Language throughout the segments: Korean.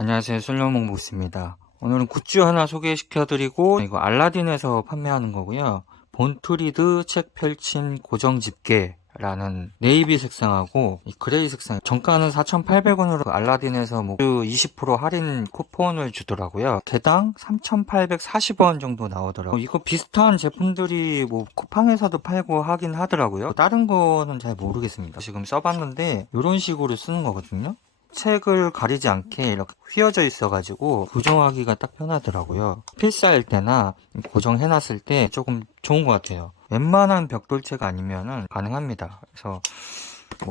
안녕하세요. 솔로몽부스입니다. 오늘은 굿즈 하나 소개시켜드리고, 이거 알라딘에서 판매하는 거고요. 본트리드 책 펼친 고정 집게라는 네이비 색상하고 이 그레이 색상, 정가는 4,800원으로 알라딘에서 20% 할인 쿠폰을 주더라고요. 개당 3,840원 정도 나오더라고요. 이거 비슷한 제품들이 쿠팡에서도 팔고 하긴 하더라고요. 다른 거는 잘 모르겠습니다. 지금 써봤는데 이런 식으로 쓰는 거거든요. 책을 가리지 않게 이렇게 휘어져 있어가지고 고정하기가 딱 편하더라고요. 필사일 때나 고정해놨을 때 조금 좋은 것 같아요. 웬만한 벽돌책 아니면은 가능합니다. 그래서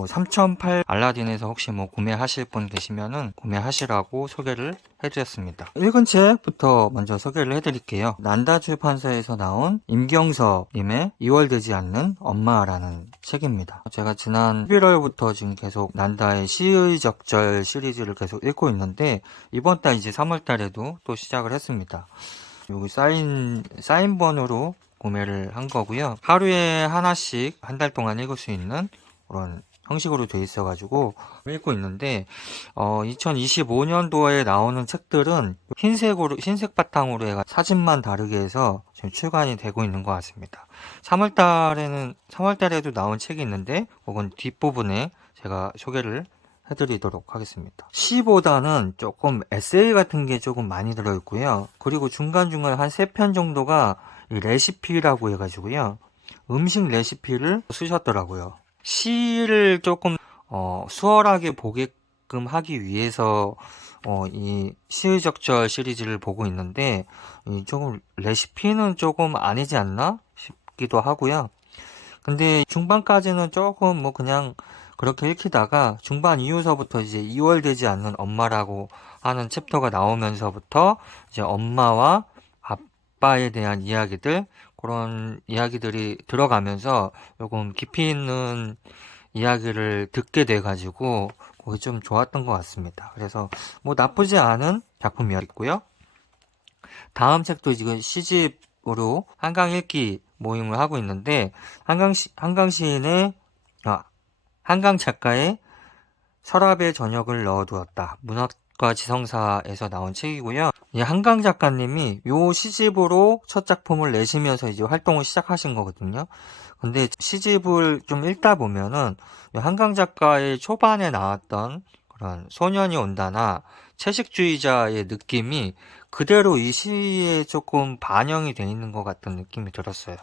3008 알라딘에서 혹시 구매하실 분 계시면은 구매하시라고 소개를 해드렸습니다. 읽은 책부터 먼저 소개를 해드릴게요. 난다 출판사에서 나온 임경서님의 2월 되지 않는 엄마라는 책입니다. 제가 지난 11월부터 지금 계속 난다의 시의 적절 시리즈를 계속 읽고 있는데 이번 달 이제 3월 달에도 또 시작을 했습니다. 여기 사인본으로 구매를 한 거고요. 하루에 하나씩 한 달 동안 읽을 수 있는 그런 형식으로 돼 있어가지고 읽고 있는데 2025년도에 나오는 책들은 흰색 바탕으로 해가 사진만 다르게 해서 지금 출간이 되고 있는 것 같습니다. 3월달에도 나온 책이 있는데 그건 뒷부분에 제가 소개를 해드리도록 하겠습니다. 시보다는 조금 에세이 같은 게 조금 많이 들어있고요. 그리고 중간중간 한 3편 정도가 레시피라고 해가지고요. 음식 레시피를 쓰셨더라고요. 시를 조금 수월하게 보게끔 하기 위해서 이 시의적절 시리즈를 보고 있는데 조금 레시피는 조금 아니지 않나 싶기도 하고요. 근데 중반까지는 조금 그냥 그렇게 읽히다가 중반 이후서부터 이제 2월 되지 않는 엄마라고 하는 챕터가 나오면서부터 이제 엄마와 아빠에 대한 이야기들, 그런 이야기들이 들어가면서 조금 깊이 있는 이야기를 듣게 돼가지고 그게 좀 좋았던 것 같습니다. 그래서 나쁘지 않은 작품이었고요. 다음 책도 지금 시집으로 한강 읽기 모임을 하고 있는데 한강 시인의 한강 작가의 서랍에 저녁을 넣어두었다. 문학과 지성사에서 나온 책이고요. 이 한강 작가님이 요 시집으로 첫 작품을 내시면서 이제 활동을 시작하신 거거든요. 근데 시집을 좀 읽다 보면은 한강 작가의 초반에 나왔던 그런 소년이 온다나 채식주의자의 느낌이 그대로 이 시에 조금 반영이 돼 있는 것 같은 느낌이 들었어요.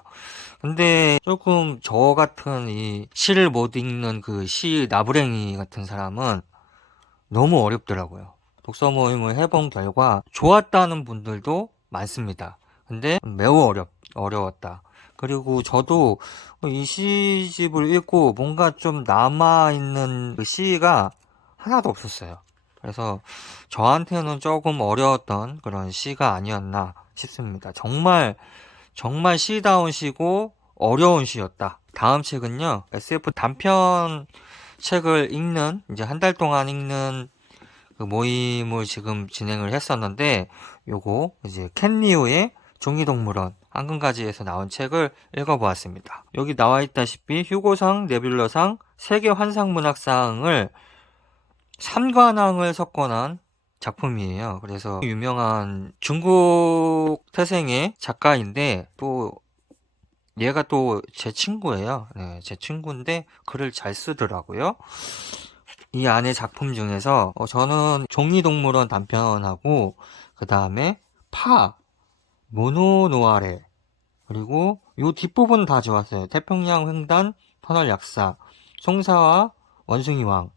근데 조금 저 같은 이 시를 못 읽는 그 시 나부랭이 같은 사람은 너무 어렵더라고요. 독서 모임을 해본 결과 좋았다는 분들도 많습니다. 근데 매우 어려웠다. 그리고 저도 이 시집을 읽고 뭔가 좀 남아있는 그 시가 하나도 없었어요. 그래서 저한테는 조금 어려웠던 그런 시가 아니었나 싶습니다. 정말 시다운 시고 어려운 시였다. 다음 책은요, SF 단편 책을 읽는, 이제 한 달 동안 읽는 그 모임을 지금 진행을 했었는데, 요거 이제 캔리오의 종이동물원 한글가지에서 나온 책을 읽어보았습니다. 여기 나와 있다시피 휴고상, 네뷸러상, 세계 환상문학상을 3관왕을 석권한 작품이에요. 그래서 유명한 중국 태생의 작가인데 또 얘가 또 제 친구예요. 네, 제 친구인데 글을 잘 쓰더라고요. 이 안에 작품 중에서 저는 종이동물원 단편하고 그 다음에 모노노아레 그리고 요 뒷부분 다 좋았어요. 태평양 횡단 터널 약사 송사와 원숭이왕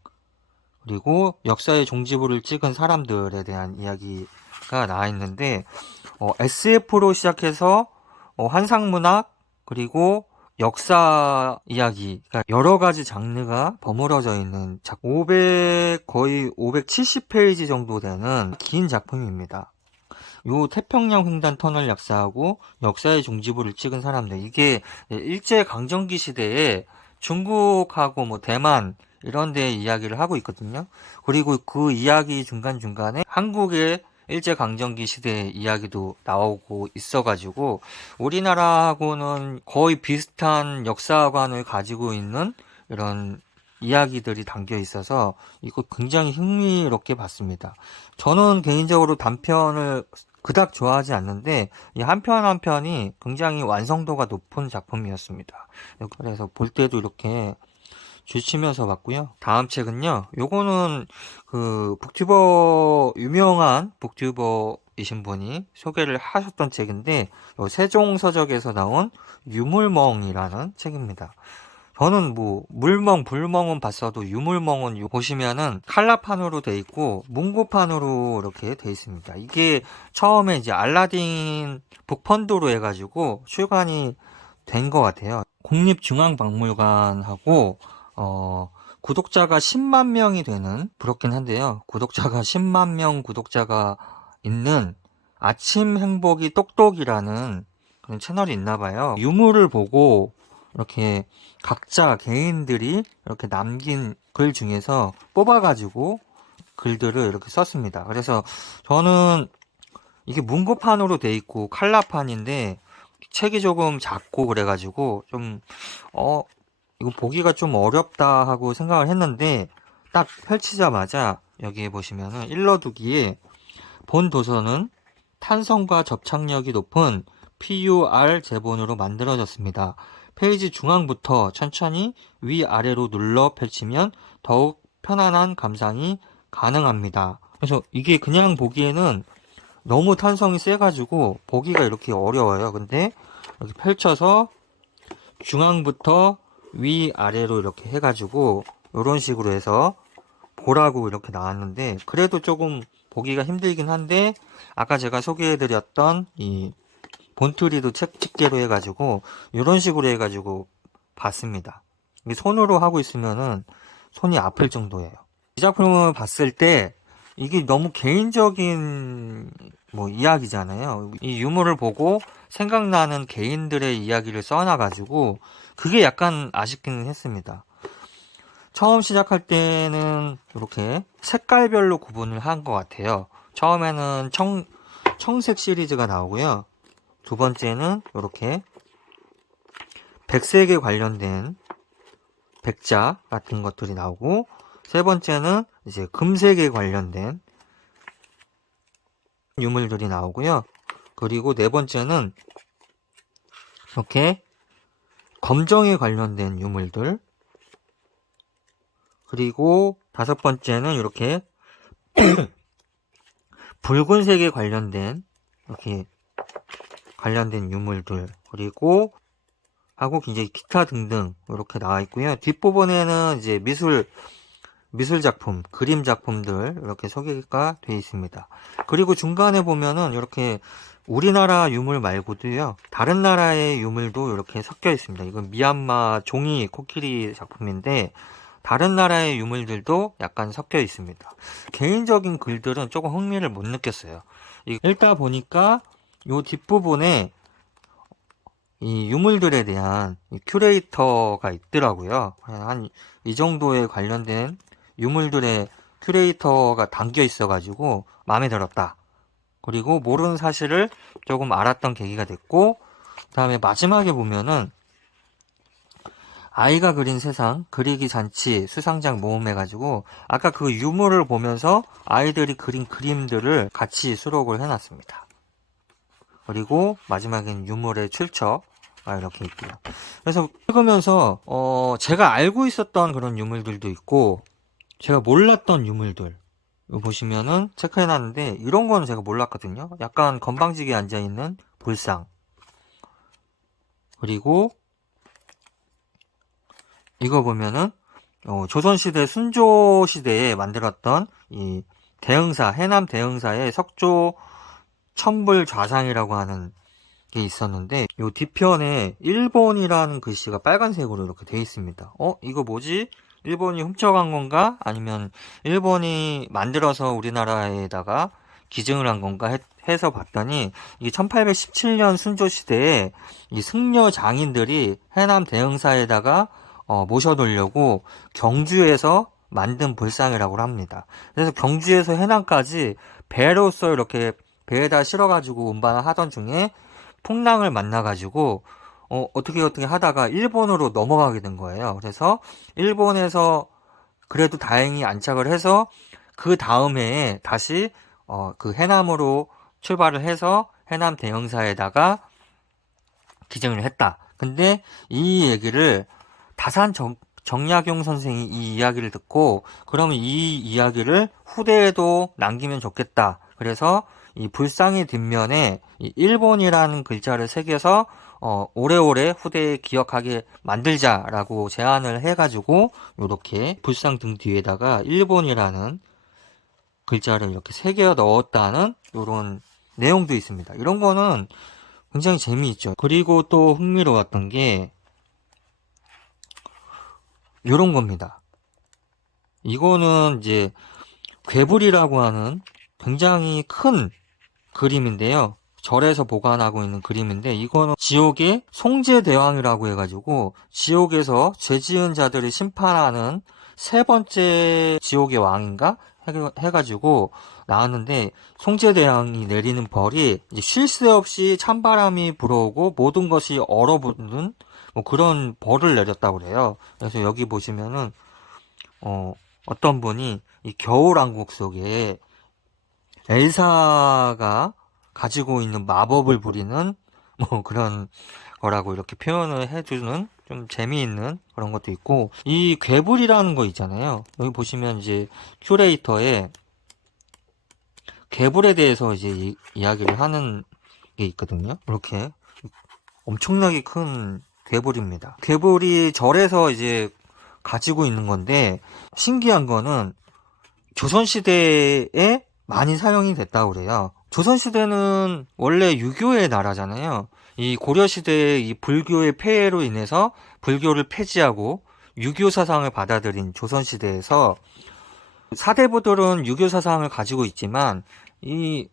그리고 역사의 종지부를 찍은 사람들에 대한 이야기가 나와 있는데 SF로 시작해서 환상문학 그리고 역사 이야기, 그러니까 여러 가지 장르가 버무려져 있는 거의 570페이지 정도 되는 긴 작품입니다. 요 태평양 횡단 터널 약사하고 역사의 종지부를 찍은 사람들, 이게 일제강점기 시대에 중국하고 대만 이런 데 이야기를 하고 있거든요. 그리고 그 이야기 중간중간에 한국의 일제강점기 시대의 이야기도 나오고 있어가지고 우리나라하고는 거의 비슷한 역사관을 가지고 있는 이런 이야기들이 담겨 있어서 이거 굉장히 흥미롭게 봤습니다. 저는 개인적으로 단편을 그닥 좋아하지 않는데 이 한 편 한 편이 굉장히 완성도가 높은 작품이었습니다. 그래서 볼 때도 이렇게 주시면서 봤고요. 다음 책은요. 요거는 그 유명한 북튜버이신 분이 소개를 하셨던 책인데 세종서적에서 나온 유물멍이라는 책입니다. 저는 뭐 물멍, 불멍은 봤어도 유물멍은 보시면은 칼라판으로 돼 있고 문고판으로 이렇게 돼 있습니다. 이게 처음에 이제 알라딘 북펀드로 해가지고 출간이 된 것 같아요. 국립중앙박물관하고 구독자가 10만 명이 되는, 부럽긴 한데요. 구독자가 10만 명 구독자가 있는 아침 행복이 똑똑이라는 그런 채널이 있나 봐요. 유물을 보고 이렇게 각자 개인들이 이렇게 남긴 글 중에서 뽑아가지고 글들을 이렇게 썼습니다. 그래서 저는 이게 문고판으로 돼 있고 칼라판인데 책이 조금 작고 그래가지고 좀 이거 보기가 좀 어렵다 하고 생각을 했는데 딱 펼치자마자 여기에 보시면은 일러두기에 본 도서는 탄성과 접착력이 높은 PUR 제본으로 만들어졌습니다. 페이지 중앙부터 천천히 위아래로 눌러 펼치면 더욱 편안한 감상이 가능합니다. 그래서 이게 그냥 보기에는 너무 탄성이 세가지고 보기가 이렇게 어려워요. 근데 이렇게 펼쳐서 중앙부터 위아래로 이렇게 해가지고 이런 식으로 해서 보라고 이렇게 나왔는데 그래도 조금 보기가 힘들긴 한데 아까 제가 소개해드렸던 이 본트리도 책 집게로 해가지고 이런 식으로 해가지고 봤습니다. 손으로 하고 있으면은 손이 아플 정도예요. 이 작품을 봤을 때 이게 너무 개인적인 뭐 이야기잖아요. 이 유물을 보고 생각나는 개인들의 이야기를 써놔가지고 그게 약간 아쉽기는 했습니다. 처음 시작할 때는 이렇게 색깔별로 구분을 한 것 같아요. 처음에는 청색 시리즈가 나오고요. 두 번째는 이렇게 백색에 관련된 백자 같은 것들이 나오고 세 번째는 이제 금색에 관련된 유물들이 나오고요. 그리고 네 번째는 이렇게 검정에 관련된 유물들, 그리고 다섯 번째는 이렇게 붉은색에 관련된 이렇게 관련된 유물들, 그리고 하고 이제 기타 등등 이렇게 나와 있고요. 뒷부분에는 이제 미술 작품, 그림 작품들 이렇게 소개가 되어 있습니다. 그리고 중간에 보면은 이렇게 우리나라 유물 말고도요, 다른 나라의 유물도 이렇게 섞여 있습니다. 이건 미얀마 종이 코끼리 작품인데 다른 나라의 유물들도 약간 섞여 있습니다. 개인적인 글들은 조금 흥미를 못 느꼈어요. 읽다 보니까 이 뒷부분에 이 유물들에 대한 큐레이터가 있더라고요. 한 이 정도에 관련된 유물들의 큐레이터가 담겨 있어가지고 마음에 들었다. 그리고 모르는 사실을 조금 알았던 계기가 됐고, 그 다음에 마지막에 보면은 아이가 그린 세상 그리기 잔치 수상작 모음 해가지고 아까 그 유물을 보면서 아이들이 그린 그림들을 같이 수록을 해놨습니다. 그리고 마지막엔 유물의 출처 이렇게 있고요. 그래서 읽으면서 제가 알고 있었던 그런 유물들도 있고 제가 몰랐던 유물들 보시면은 체크해놨는데 이런 건 제가 몰랐거든요. 약간 건방지게 앉아있는 불상, 그리고 이거 보면은 조선시대 순조시대에 만들었던 이 대흥사, 해남 대흥사의 석조 천불 좌상이라고 하는 게 있었는데 요 뒤편에 일본이라는 글씨가 빨간색으로 이렇게 돼 있습니다. 이거 뭐지? 일본이 훔쳐간 건가? 아니면 일본이 만들어서 우리나라에다가 기증을 한 건가 해서 봤더니 이게 1817년 순조시대에 이 승려 장인들이 해남 대흥사에다가 모셔놓으려고 경주에서 만든 불상이라고 합니다. 그래서 경주에서 해남까지 배로서 이렇게 배에다 실어가지고 운반을 하던 중에 풍랑을 만나가지고 어떻게 하다가 일본으로 넘어가게 된 거예요. 그래서 일본에서 그래도 다행히 안착을 해서 그 다음 해에 다시 그 해남으로 출발을 해서 해남 대형사에다가 기증을 했다. 근데 이 얘기를 다산 정약용 선생이 이 이야기를 듣고 그러면 이 이야기를 후대에도 남기면 좋겠다. 그래서 이 불상의 뒷면에 이 일본이라는 글자를 새겨서 오래오래 후대에 기억하게 만들자라고 제안을 해가지고 이렇게 불상 등 뒤에다가 일본이라는 글자를 이렇게 새겨 넣었다는 이런 내용도 있습니다. 이런 거는 굉장히 재미있죠. 그리고 또 흥미로웠던 게 이런 겁니다. 이거는 이제 괴불이라고 하는 굉장히 큰 그림인데요. 절에서 보관하고 있는 그림인데 이거는 지옥의 송제대왕이라고 해가지고 지옥에서 죄 지은 자들을 심판하는 세 번째 지옥의 왕인가 해가지고 나왔는데 송제대왕이 내리는 벌이 이제 쉴 새 없이 찬바람이 불어오고 모든 것이 얼어붙는 뭐 그런 벌을 내렸다고 그래요. 그래서 여기 보시면은 어떤 분이 이 겨울왕국 속에 엘사가 가지고 있는 마법을 부리는 뭐 그런 거라고 이렇게 표현을 해주는 좀 재미있는 그런 것도 있고 이 괴불이라는 거 있잖아요. 여기 보시면 이제 큐레이터에 괴불에 대해서 이제 이야기를 하는 게 있거든요. 이렇게 엄청나게 큰 괴불입니다. 괴불이 절에서 이제 가지고 있는 건데 신기한 거는 조선시대에 많이 사용이 됐다고 그래요. 조선시대는 원래 유교의 나라잖아요. 이 고려시대의 이 불교의 폐해로 인해서 불교를 폐지하고 유교 사상을 받아들인 조선시대에서 사대부들은 유교 사상을 가지고 있지만 이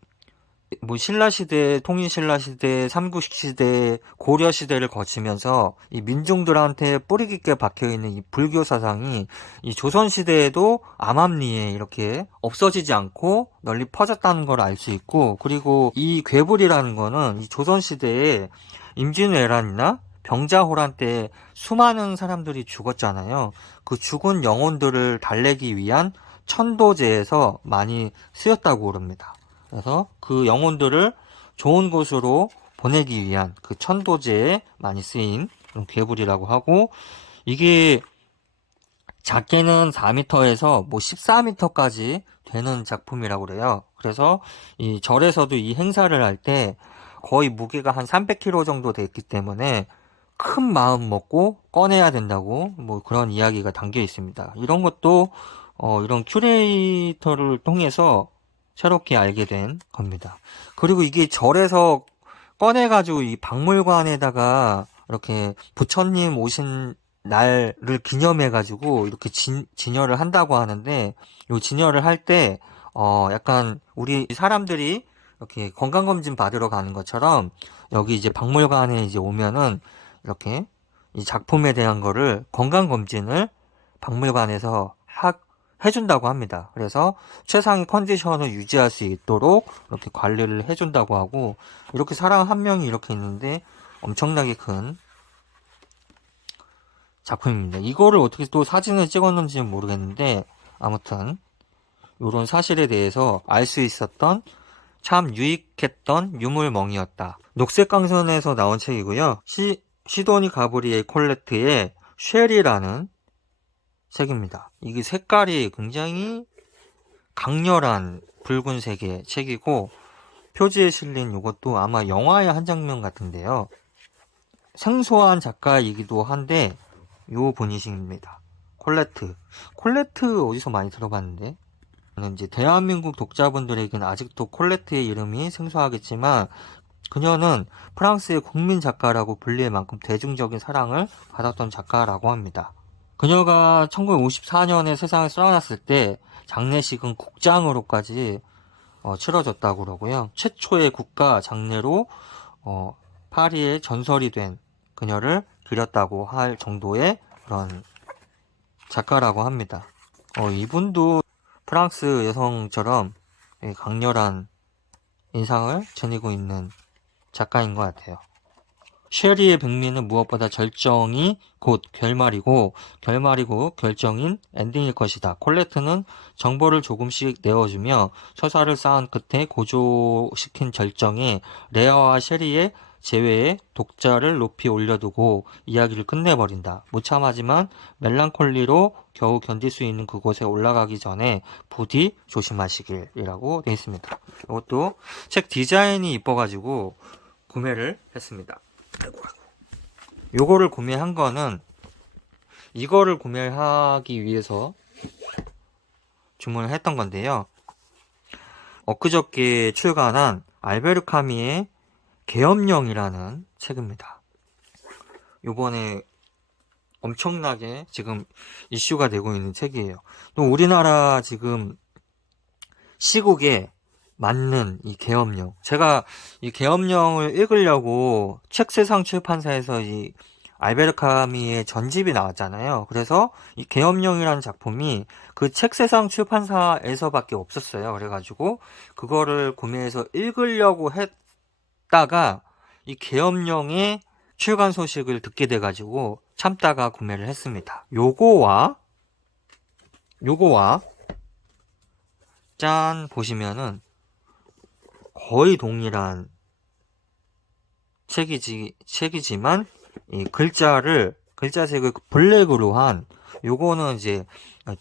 뭐 신라시대, 통일신라시대, 삼국시대, 고려시대를 거치면서 이 민중들한테 뿌리 깊게 박혀있는 이 불교 사상이 이 조선시대에도 암암리에 이렇게 없어지지 않고 널리 퍼졌다는 걸 알 수 있고 그리고 이 괴불이라는 거는 이 조선시대에 임진왜란이나 병자호란 때 수많은 사람들이 죽었잖아요. 그 죽은 영혼들을 달래기 위한 천도제에서 많이 쓰였다고 그럽니다. 그래서 그 영혼들을 좋은 곳으로 보내기 위한 그 천도제에 많이 쓰인 그런 괴불이라고 하고 이게 작게는 4m에서 뭐 14m까지 되는 작품이라고 그래요. 그래서 이 절에서도 이 행사를 할 때 거의 무게가 한 300kg 정도 됐기 때문에 큰 마음 먹고 꺼내야 된다고 뭐 그런 이야기가 담겨 있습니다. 이런 것도 이런 큐레이터를 통해서 새롭게 알게 된 겁니다. 그리고 이게 절에서 꺼내가지고 이 박물관에다가 이렇게 부처님 오신 날을 기념해가지고 이렇게 진열을 한다고 하는데, 요 진열을 할 때, 약간 우리 사람들이 이렇게 건강검진 받으러 가는 것처럼 여기 이제 박물관에 이제 오면은 이렇게 이 작품에 대한 거를 건강검진을 박물관에서 해준다고 합니다. 그래서 최상의 컨디션을 유지할 수 있도록 이렇게 관리를 해준다고 하고 이렇게 사람 한 명이 이렇게 있는데 엄청나게 큰 작품입니다. 이거를 어떻게 또 사진을 찍었는지는 모르겠는데 아무튼 이런 사실에 대해서 알 수 있었던 참 유익했던 유물멍이었다. 녹색강선에서 나온 책이고요. 시도니 가브리엘 콜레트의 쉘이라는 책입니다. 이게 색깔이 굉장히 강렬한 붉은색의 책이고 표지에 실린 이것도 아마 영화의 한 장면 같은데요. 생소한 작가이기도 한데 요 분이십니다. 콜레트 어디서 많이 들어봤는데 이제 대한민국 독자분들에게는 아직도 콜레트의 이름이 생소하겠지만 그녀는 프랑스의 국민 작가라고 불릴 만큼 대중적인 사랑을 받았던 작가라고 합니다. 그녀가 1954년에 세상을 떠났을 때 장례식은 국장으로까지 치러졌다고 그러고요. 최초의 국가 장례로 파리의 전설이 된 그녀를 그렸다고 할 정도의 그런 작가라고 합니다. 이분도 프랑스 여성처럼 강렬한 인상을 지니고 있는 작가인 것 같아요. 쉐리의 백미는 무엇보다 절정이 곧 결말이고 결정인 엔딩일 것이다. 콜레트는 정보를 조금씩 내어주며 서사를 쌓은 끝에 고조시킨 절정에 레아와 쉐리의 재회에 독자를 높이 올려두고 이야기를 끝내버린다. 무참하지만 멜랑콜리로 겨우 견딜 수 있는 그곳에 올라가기 전에 부디 조심하시길이라고 되어 있습니다. 이것도 책 디자인이 이뻐가지고 구매를 했습니다. 요거를 구매한 거는 이거를 구매하기 위해서 주문을 했던 건데요. 엊그저께 출간한 알베르 카미의 계엄령이라는 책입니다. 요번에 엄청나게 지금 이슈가 되고 있는 책이에요. 또 우리나라 지금 시국에 맞는 이 계엄령. 제가 이 계엄령을 읽으려고 책세상 출판사에서 이 알베르 카미의 전집이 나왔잖아요. 그래서 이 계엄령이라는 작품이 그 책세상 출판사에서밖에 없었어요. 그래가지고 그거를 구매해서 읽으려고 했다가 이 계엄령의 출간 소식을 듣게 돼가지고 참다가 구매를 했습니다. 요거와 짠 보시면은 거의 동일한 책이지만 이 글자색을 블랙으로 한 요거는 이제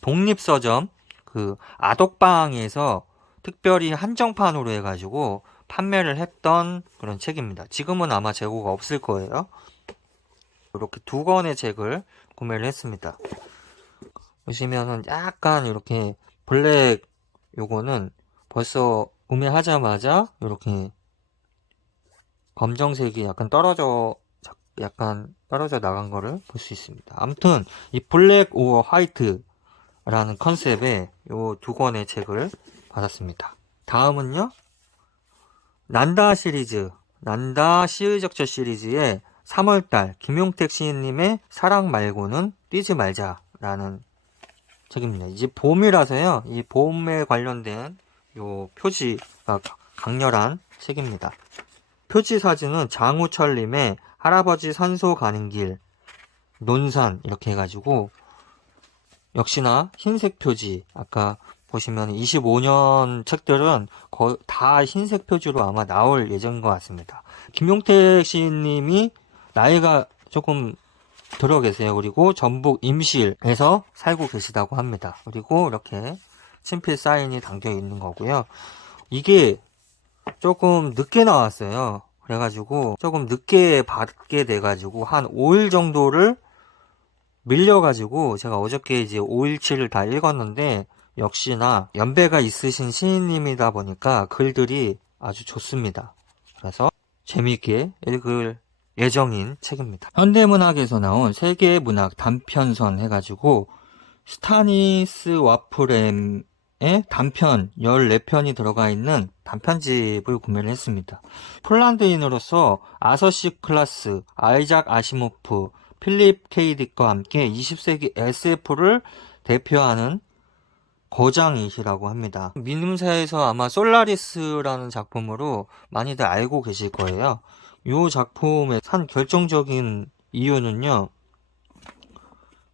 독립서점 그 아독방에서 특별히 한정판으로 해가지고 판매를 했던 그런 책입니다. 지금은 아마 재고가 없을 거예요. 이렇게 두 권의 책을 구매를 했습니다. 보시면은 약간 이렇게 블랙 요거는 벌써 구매하자마자 이렇게 검정색이 약간 떨어져 나간 거를 볼 수 있습니다. 아무튼 이 블랙 오어 화이트라는 컨셉의 요 두 권의 책을 받았습니다. 다음은요. 난다 시의적절 시리즈의 3월달 김용택 시인님의 사랑 말고는 뛰지 말자라는 책입니다. 이제 봄이라서요. 이 봄에 관련된 요 표지가 강렬한 책입니다. 표지 사진은 장우철님의 할아버지 산소 가는 길, 논산 이렇게 해가지고 역시나 흰색 표지. 아까 보시면 25년 책들은 거의 다 흰색 표지로 아마 나올 예정인 것 같습니다. 김용택 시인님이 나이가 조금 들어 계세요. 그리고 전북 임실에서 살고 계시다고 합니다. 그리고 이렇게 친필 사인이 담겨 있는 거고요. 이게 조금 늦게 나왔어요. 그래가지고 조금 늦게 받게 돼가지고 한 5일 정도를 밀려가지고 제가 어저께 이제 5일치를 다 읽었는데 역시나 연배가 있으신 시인님이다 보니까 글들이 아주 좋습니다. 그래서 재미있게 읽을 예정인 책입니다. 현대문학에서 나온 세계의 문학 단편선 해가지고 스타니스 와프렘의 단편 14편이 들어가 있는 단편집을 구매를 했습니다. 폴란드인으로서 아서 시 클라스, 아이작 아시모프, 필립 K. 딕과 함께 20세기 SF를 대표하는 거장이시라고 합니다. 민음사에서 아마 솔라리스라는 작품으로 많이들 알고 계실 거예요. 이 작품의 한 결정적인 이유는요.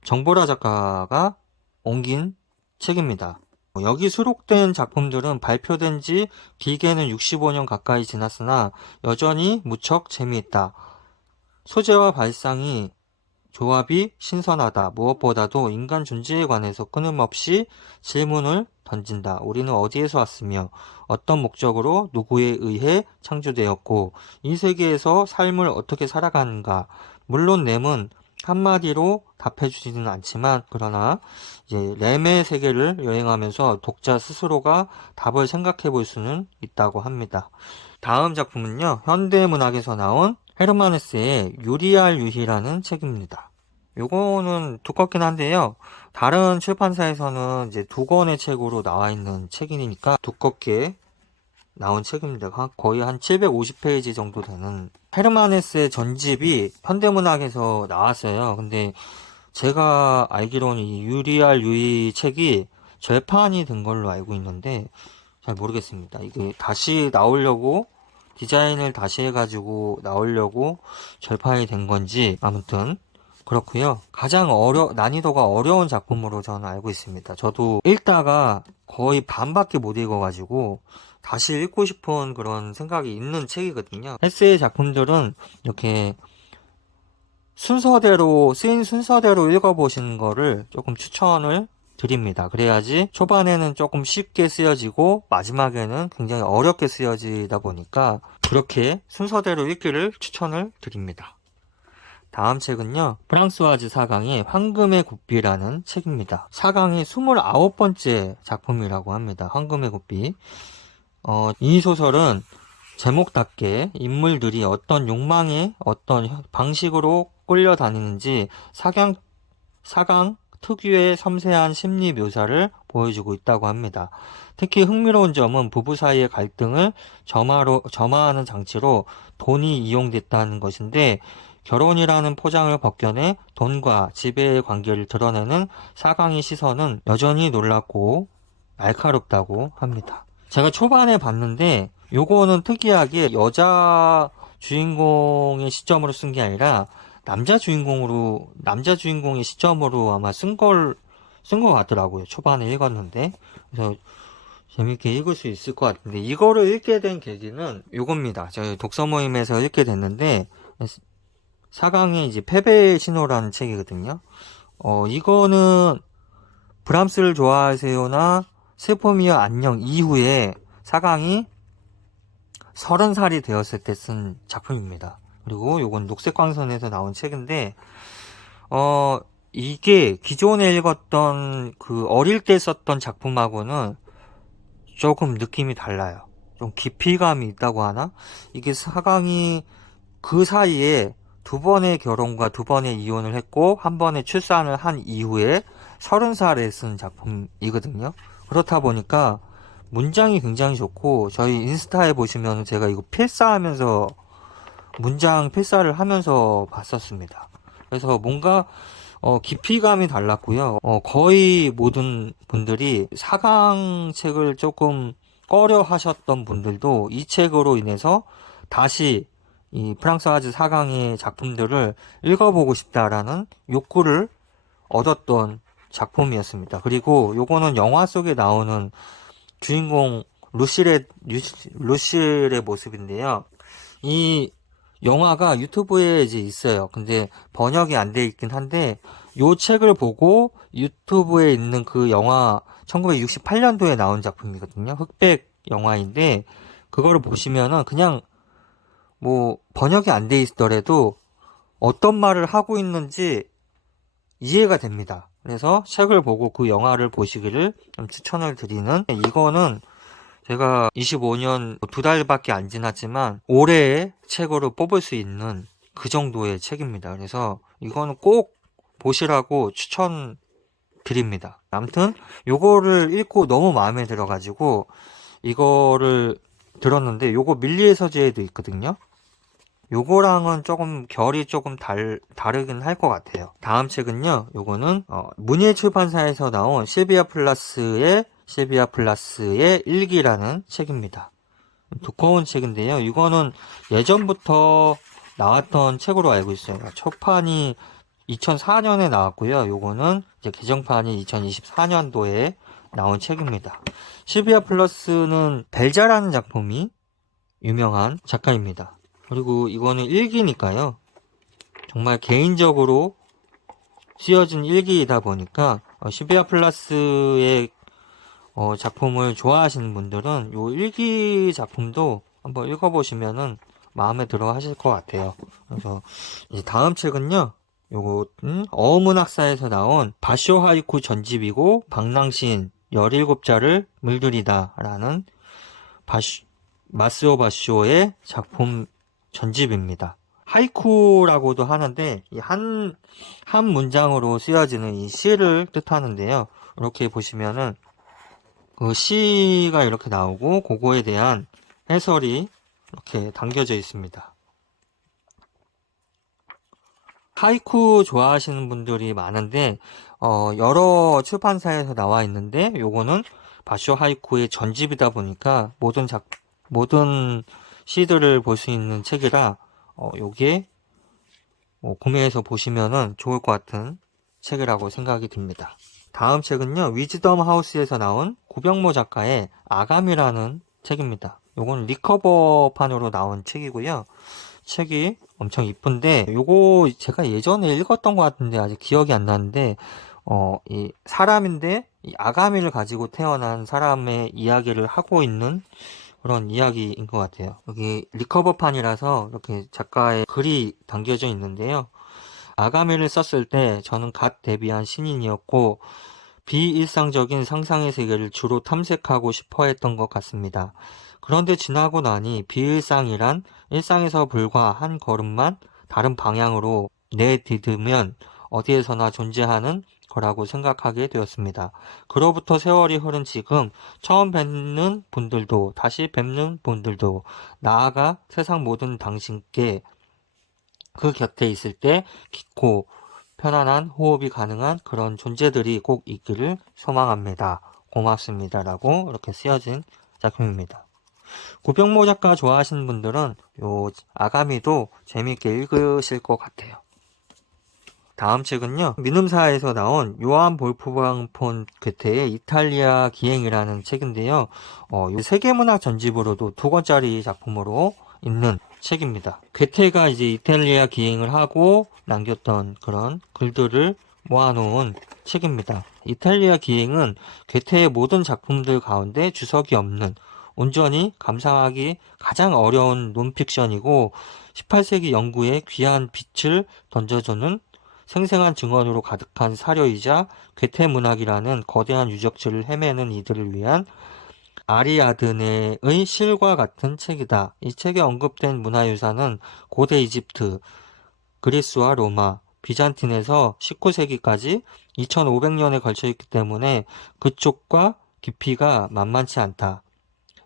정보라 작가가 옮긴 책입니다. 여기 수록된 작품들은 발표된 지 길게는 65년 가까이 지났으나 여전히 무척 재미있다. 소재와 발상이 조합이 신선하다. 무엇보다도 인간 존재에 관해서 끊임없이 질문을 던진다. 우리는 어디에서 왔으며 어떤 목적으로 누구에 의해 창조되었고 이 세계에서 삶을 어떻게 살아가는가. 물론 램은 한마디로 답해주지는 않지만 그러나 이제 램의 세계를 여행하면서 독자 스스로가 답을 생각해 볼 수는 있다고 합니다. 다음 작품은요. 현대문학에서 나온 헤르만 헤세의 유리알 유희라는 책입니다. 요거는 두껍긴 한데요. 다른 출판사에서는 이제 두 권의 책으로 나와 있는 책이니까 두껍게 나온 책입니다. 거의 한 750페이지 정도 되는 헤르만 헤세의 전집이 현대문학에서 나왔어요. 근데 제가 알기로는 이 유리알 유희 책이 절판이 된 걸로 알고 있는데 잘 모르겠습니다. 이게 다시 나오려고 디자인을 다시 해가지고 나오려고 절판이 된 건지 아무튼 그렇고요. 가장 난이도가 어려운 작품으로 저는 알고 있습니다. 저도 읽다가 거의 반밖에 못 읽어가지고 다시 읽고 싶은 그런 생각이 있는 책이거든요. 에세이 작품들은 이렇게 쓰인 순서대로 읽어보시는 거를 조금 추천을 드립니다. 그래야지 초반에는 조금 쉽게 쓰여지고 마지막에는 굉장히 어렵게 쓰여지다 보니까 그렇게 순서대로 읽기를 추천을 드립니다. 다음 책은요, 프랑스와즈 사강의 황금의 굿비라는 책입니다. 사강이 29번째 작품이라고 합니다. 황금의 굿비. 이 소설은 제목답게 인물들이 어떤 욕망에 어떤 방식으로 끌려다니는지 사강 특유의 섬세한 심리 묘사를 보여주고 있다고 합니다. 특히 흥미로운 점은 부부 사이의 갈등을 점화하는 장치로 돈이 이용됐다는 것인데, 결혼이라는 포장을 벗겨내 돈과 지배의 관계를 드러내는 사강의 시선은 여전히 놀랍고 날카롭다고 합니다. 제가 초반에 봤는데 요거는 특이하게 여자 주인공의 시점으로 쓴 게 아니라 남자 주인공의 시점으로 아마 쓴 것 같더라고요. 초반에 읽었는데. 그래서 재밌게 읽을 수 있을 것 같은데, 이거를 읽게 된 계기는 요겁니다. 저희 독서 모임에서 읽게 됐는데, 사강의 이제 패배의 신호라는 책이거든요. 이거는 브람스를 좋아하세요나 슬픔이여 안녕 이후에 사강이 30살이 되었을 때 쓴 작품입니다. 그리고 요건 녹색광선에서 나온 책인데, 이게 기존에 읽었던 그 어릴 때 썼던 작품하고는 조금 느낌이 달라요. 좀 깊이감이 있다고 하나? 이게 사강이 그 사이에 2번의 결혼과 2번의 이혼을 했고, 1번의 출산을 한 이후에 30살에 쓴 작품이거든요. 그렇다 보니까 문장이 굉장히 좋고, 저희 인스타에 보시면 제가 이거 필사하면서 문장 필사를 하면서 봤었습니다. 그래서 뭔가 깊이감이 달랐고요. 거의 모든 분들이 사강 책을 조금 꺼려 하셨던 분들도 이 책으로 인해서 다시 이 프랑스와즈 사강의 작품들을 읽어보고 싶다라는 욕구를 얻었던 작품이었습니다. 그리고 요거는 영화 속에 나오는 주인공 루실의 모습인데요. 이 영화가 유튜브에 이제 있어요. 근데 번역이 안 돼 있긴 한데, 요 책을 보고 유튜브에 있는 그 영화 1968년도에 나온 작품이거든요. 흑백 영화인데, 그거를 보시면은 그냥 뭐 번역이 안 돼 있더라도 어떤 말을 하고 있는지 이해가 됩니다. 그래서 책을 보고 그 영화를 보시기를 좀 추천을 드리는, 이거는 제가 25년 2달밖에 안 지났지만 올해의 책으로 뽑을 수 있는 그 정도의 책입니다. 그래서 이거는 꼭 보시라고 추천드립니다. 아무튼 요거를 읽고 너무 마음에 들어가지고 이거를 들었는데, 요거 밀리의 서재에도 있거든요. 요거랑은 조금 결이 조금 다르긴 할 것 같아요. 다음 책은요, 요거는 문예 출판사에서 나온 실비아 플라스의 일기라는 책입니다. 두꺼운 책인데요. 이거는 예전부터 나왔던 책으로 알고 있어요. 초판이 2004년에 나왔고요. 요거는 이제 개정판이 2024년도에 나온 책입니다. 실비아 플러스는 벨자라는 작품이 유명한 작가입니다. 그리고 이거는 일기니까요. 정말 개인적으로 쓰여진 일기이다 보니까 실비아 플러스의 작품을 좋아하시는 분들은 요 일기 작품도 한번 읽어보시면은 마음에 들어 하실 것 같아요. 그래서 이제 다음 책은요, 요것은 어문학사에서 나온 바쇼 하이쿠 전집이고, 방랑시인 17자를 물들이다 라는 마스오 바쇼의 작품 전집입니다. 하이쿠라고도 하는데, 한 문장으로 쓰여지는 이 시를 뜻하는데요. 이렇게 보시면은 그 시가 이렇게 나오고 그거에 대한 해설이 이렇게 담겨져 있습니다. 하이쿠 좋아하시는 분들이 많은데 여러 출판사에서 나와 있는데, 요거는 바쇼 하이쿠의 전집이다 보니까 모든 시드를 볼 수 있는 책이라 요게 구매해서 보시면은 좋을 것 같은 책이라고 생각이 듭니다. 다음 책은요, 위즈덤 하우스에서 나온 구병모 작가의 아감이라는 책입니다. 요건 리커버판으로 나온 책이고요. 책이 엄청 이쁜데, 요거 제가 예전에 읽었던 것 같은데 아직 기억이 안 나는데, 이 사람인데 이 아가미를 가지고 태어난 사람의 이야기를 하고 있는 그런 이야기인 것 같아요. 여기 리커버판이라서 이렇게 작가의 글이 담겨져 있는데요. 아가미를 썼을 때 저는 갓 데뷔한 신인이었고 비일상적인 상상의 세계를 주로 탐색하고 싶어 했던 것 같습니다. 그런데 지나고 나니 비일상이란 일상에서 불과 한 걸음만 다른 방향으로 내디디면 어디에서나 존재하는 거라고 생각하게 되었습니다. 그로부터 세월이 흐른 지금 처음 뵙는 분들도 다시 뵙는 분들도 나아가 세상 모든 당신께 그 곁에 있을 때 깊고 편안한 호흡이 가능한 그런 존재들이 꼭 있기를 소망합니다. 고맙습니다. 라고 이렇게 쓰여진 작품입니다. 구병모 작가 좋아하시는 분들은 요 아가미도 재미있게 읽으실 것 같아요. 다음 책은요, 민음사에서 나온 요한 볼프강 폰 괴테의 이탈리아 기행이라는 책인데요. 세계문학 전집으로도 2권짜리 작품으로 있는 책입니다. 괴테가 이제 이탈리아 기행을 하고 남겼던 그런 글들을 모아놓은 책입니다. 이탈리아 기행은 괴테의 모든 작품들 가운데 주석이 없는 온전히 감상하기 가장 어려운 논픽션이고 18세기 연구에 귀한 빛을 던져주는 생생한 증언으로 가득한 사료이자 괴테문학이라는 거대한 유적지를 헤매는 이들을 위한 아리아드네의 실과 같은 책이다. 이 책에 언급된 문화유산은 고대 이집트, 그리스와 로마, 비잔틴에서 19세기까지 2500년에 걸쳐 있기 때문에 그쪽과 깊이가 만만치 않다.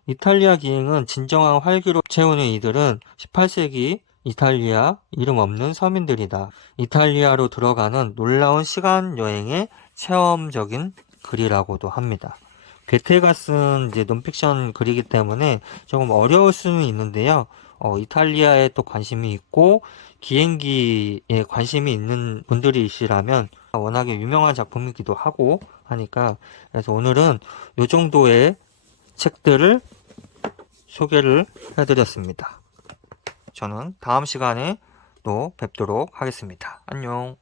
이탈리아 기행은 진정한 활기로 채우는 이들은 18세기 이탈리아 이름 없는 서민들이다. 이탈리아로 들어가는 놀라운 시간 여행의 체험적인 글이라고도 합니다. 괴테가 쓴 이제 논픽션 글이기 때문에 조금 어려울 수는 있는데요. 이탈리아에 또 관심이 있고 기행기에 관심이 있는 분들이시라면 워낙에 유명한 작품이기도 하고 하니까 그래서 오늘은 이 정도의 책들을 소개를 해드렸습니다. 저는 다음 시간에 또 뵙도록 하겠습니다. 안녕.